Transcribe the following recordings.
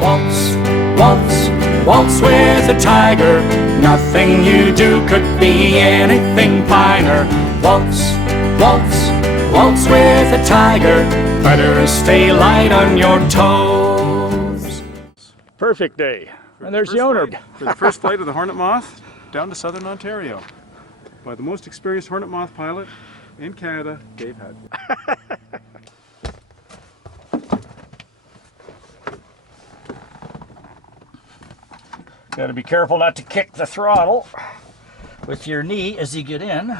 Waltz, waltz, waltz with a tiger. Nothing you do could be anything finer. Waltz, waltz, waltz with a tiger. Better stay light on your toes. Perfect day. And there's the owner. For the first flight of the Hornet Moth down to southern Ontario by the most experienced Hornet Moth pilot in Canada, Dave Hadfield. Got to be careful not to kick the throttle with your knee as you get in.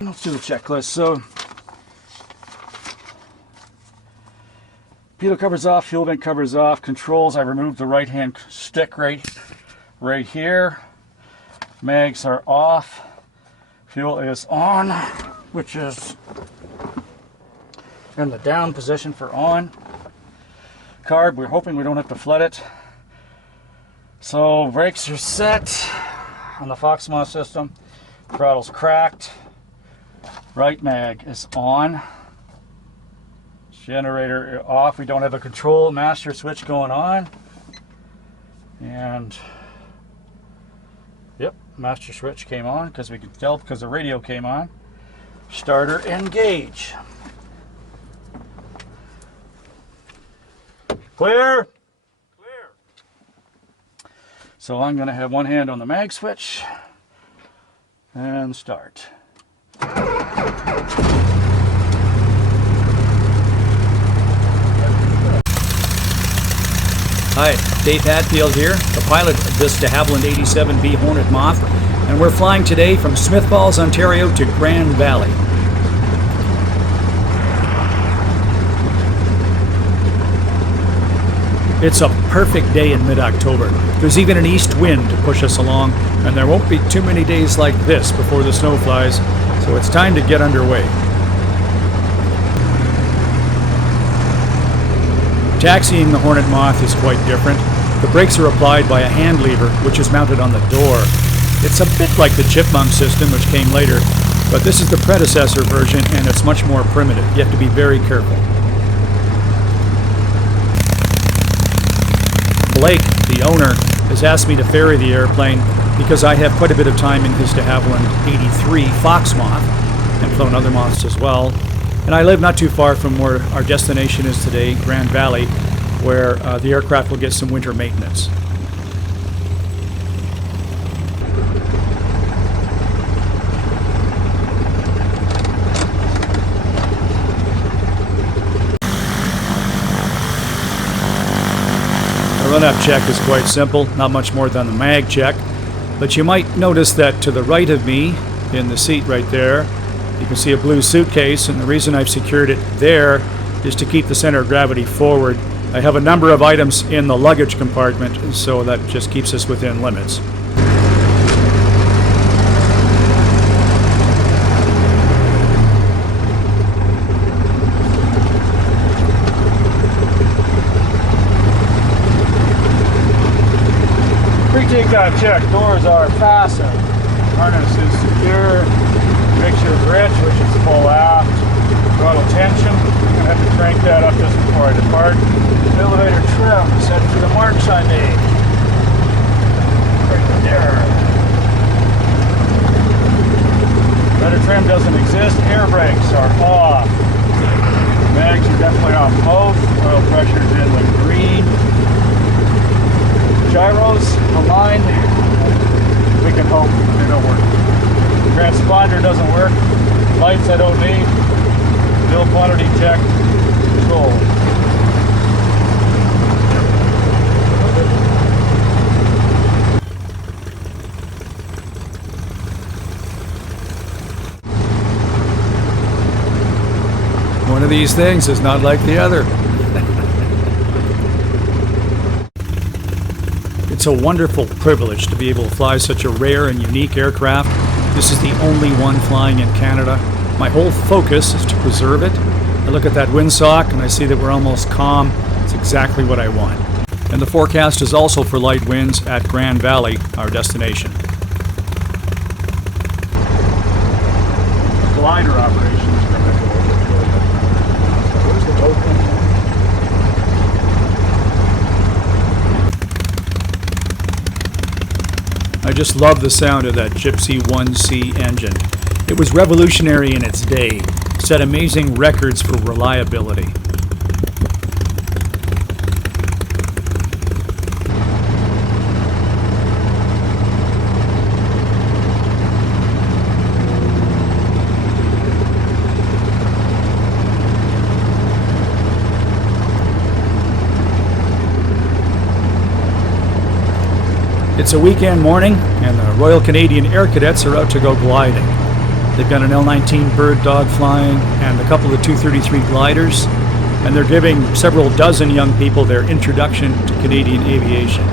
Let's do the checklist. So, pitot covers off, fuel vent covers off, controls, I removed the right hand stick right here. Mags are off, fuel is on, which is in the down position for on. Carb, we're hoping we don't have to flood it. So brakes are set on the Fox Moth system, throttle's cracked. Right mag is on. Generator off. We don't have a control master switch going on. And yep, master switch came on because we could tell because the radio came on. Starter engage. Clear. Clear. So I'm going to have one hand on the mag switch and start. Hi, Dave Hadfield here, the pilot of this de Havilland 87B Hornet Moth, and we're flying today from Smith Falls, Ontario to Grand Valley. It's a perfect day in mid-October. There's even an east wind to push us along, and there won't be too many days like this before the snow flies, so it's time to get underway. Taxiing the Hornet Moth is quite different. The brakes are applied by a hand lever, which is mounted on the door. It's a bit like the Chipmunk system, which came later, but this is the predecessor version, and it's much more primitive. You have to be very careful. Blake, the owner, has asked me to ferry the airplane because I have quite a bit of time in his de Havilland 83 Fox Moth and flown other moths as well. And I live not too far from where our destination is today, Grand Valley, where the aircraft will get some winter maintenance. The run-up check is quite simple, not much more than the mag check, but you might notice that to the right of me, in the seat right there, you can see a blue suitcase, and the reason I've secured it there is to keep the center of gravity forward. I have a number of items in the luggage compartment, so that just keeps us within limits. Pre-takeoff check, doors are fastened, harness is secure. Mixture bridge, which is full aft. Throttle tension. I'm going to have to crank that up just before I depart. Elevator trim set to the marks I made. Right there. Better trim doesn't exist. Air brakes are off. Mags are definitely off both. Oil pressure's in with green. Gyros aligned. We can hope they don't work. Transponder doesn't work. Lights I don't need. Fuel quantity check. Control. One of these things is not like the other. It's a wonderful privilege to be able to fly such a rare and unique aircraft. This is the only one flying in Canada. My whole focus is to preserve it I look at that windsock and I see that we're almost calm. It's exactly what I want. And the forecast is also for light winds at Grand Valley, our destination. Glider operation is going to go a little bit. Where's the boat coming I just love the sound of that Gypsy 1C engine. It was revolutionary in its day, set amazing records for reliability. It's a weekend morning, and the Royal Canadian Air Cadets are out to go gliding. They've got an L-19 Bird Dog flying and a couple of 233 gliders, and they're giving several dozen young people their introduction to Canadian aviation.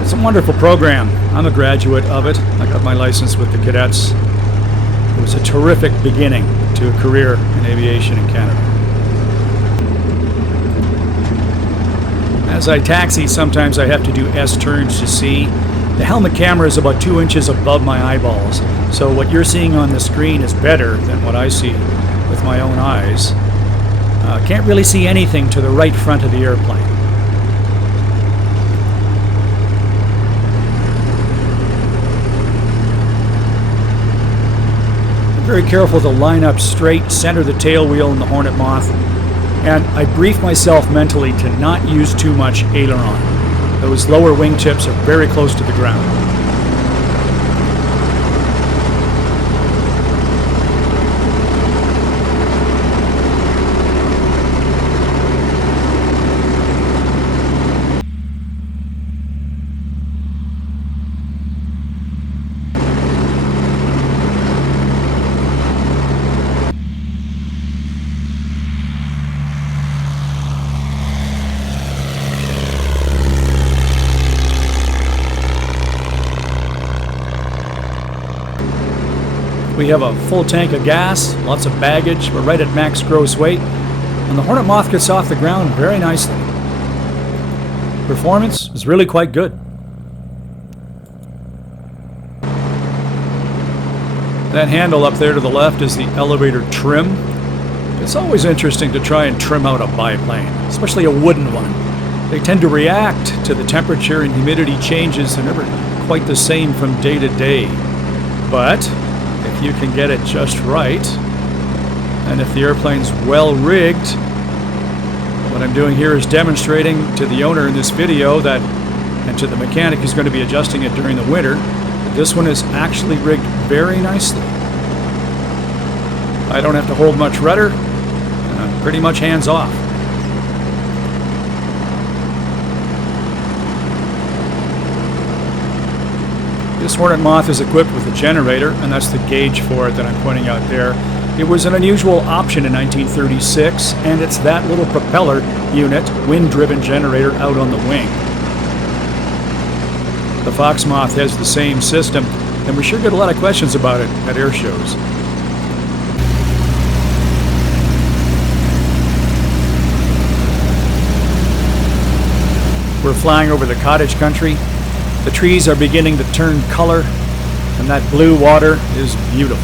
It's a wonderful program. I'm a graduate of it. I got my license with the cadets. It was a terrific beginning to a career in aviation in Canada. As I taxi, sometimes I have to do S-turns to see. The helmet camera is about 2 inches above my eyeballs, so what you're seeing on the screen is better than what I see with my own eyes. Can't really see anything to the right front of the airplane. I'm very careful to line up straight, center the tail wheel in the Hornet Moth, and I brief myself mentally to not use too much aileron. Those lower wingtips are very close to the ground. We have a full tank of gas, lots of baggage, we're right at max gross weight, and the Hornet Moth gets off the ground very nicely. Performance is really quite good. That handle up there to the left is the elevator trim. It's always interesting to try and trim out a biplane, especially a wooden one. They tend to react to the temperature and humidity changes. They're never quite the same from day to day. But if you can get it just right, and if the airplane's well rigged, what I'm doing here is demonstrating to the owner in this video that, and to the mechanic who's going to be adjusting it during the winter, that this one is actually rigged very nicely. I don't have to hold much rudder, and I'm pretty much hands off. This Hornet Moth is equipped with a generator, and that's the gauge for it that I'm pointing out there. It was an unusual option in 1936, and it's that little propeller unit, wind-driven generator out on the wing. The Fox Moth has the same system, and we sure get a lot of questions about it at air shows. We're flying over the cottage country. The trees are beginning to turn color, and that blue water is beautiful.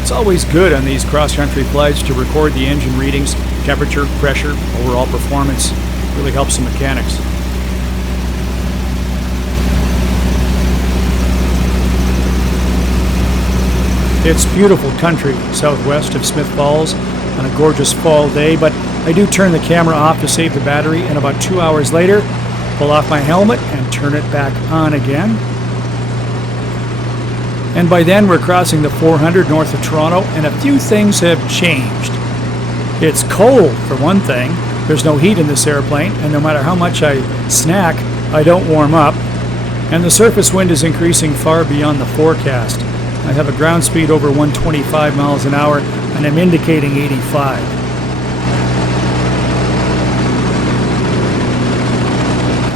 It's always good on these cross-country flights to record the engine readings, temperature, pressure, overall performance. It really helps the mechanics. It's beautiful country southwest of Smith Falls on a gorgeous fall day, but I do turn the camera off to save the battery, and about 2 hours later, pull off my helmet and turn it back on again. And by then we're crossing the 400 north of Toronto, and a few things have changed. It's cold, for one thing. There's no heat in this airplane, and no matter how much I snack, I don't warm up. And the surface wind is increasing far beyond the forecast. I have a ground speed over 125 miles an hour, and I'm indicating 85.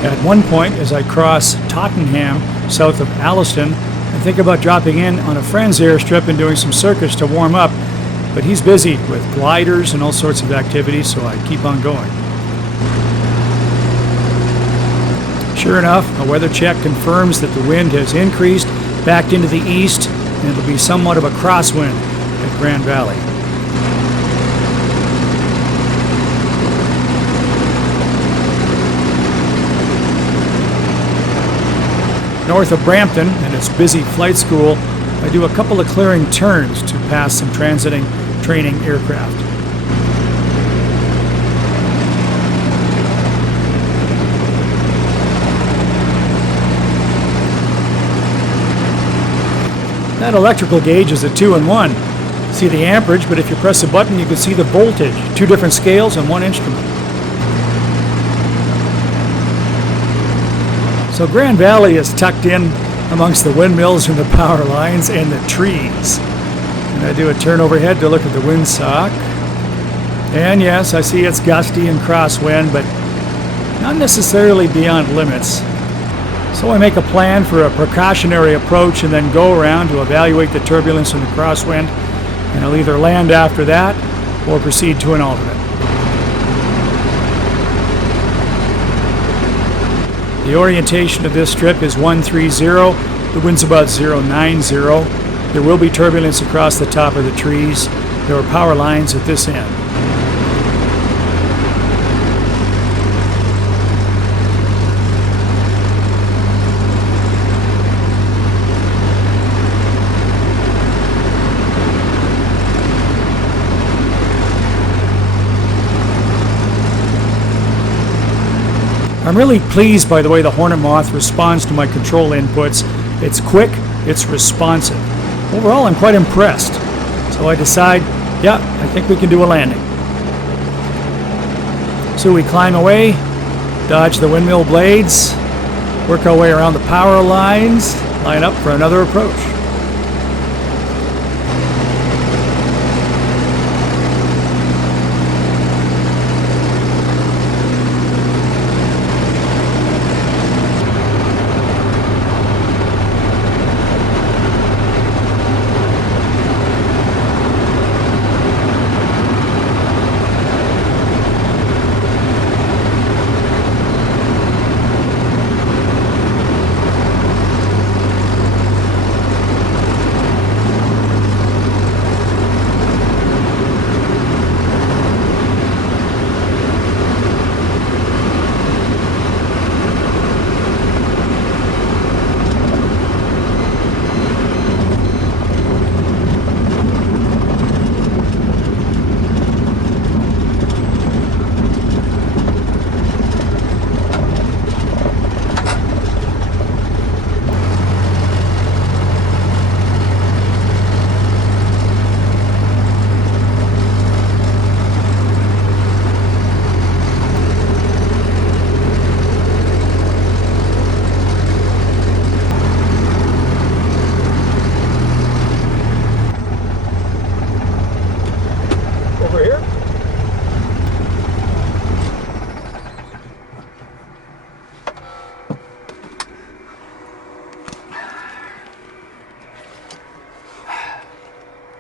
At one point, as I cross Tottenham, south of Alliston, I I think about dropping in on a friend's airstrip and doing some circuits to warm up, but he's busy with gliders and all sorts of activities, so I keep on going. Sure enough, a weather check confirms that the wind has increased back into the east, and it'll be somewhat of a crosswind at Grand Valley. North of Brampton and its busy flight school, I do a couple of clearing turns to pass some transiting training aircraft. That electrical gauge is a 2-in-1. See the amperage, but if you press a button, you can see the voltage. 2 different scales and 1 instrument. So Grand Valley is tucked in amongst the windmills and the power lines and the trees. And I do a turn overhead to look at the windsock. And yes, I see it's gusty and crosswind, but not necessarily beyond limits. So I make a plan for a precautionary approach and then go around to evaluate the turbulence and the crosswind, and I'll either land after that or proceed to an alternate. The orientation of this strip is 130. The wind's about 090. There will be turbulence across the top of the trees. There are power lines at this end. I'm really pleased by the way the Hornet Moth responds to my control inputs. It's quick, it's responsive. Overall, I'm quite impressed. So I decide, yeah, I think we can do a landing. So we climb away, dodge the windmill blades, work our way around the power lines, line up for another approach.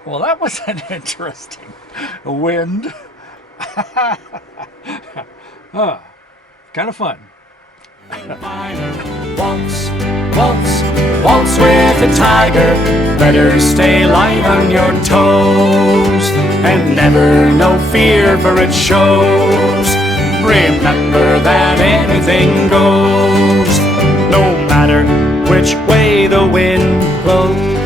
Well, that was an interesting wind. Kind of fun. Waltz, waltz, waltz with a tiger. Better stay light on your toes, and never no fear, for it shows. Remember that anything goes, no matter which way the wind blows.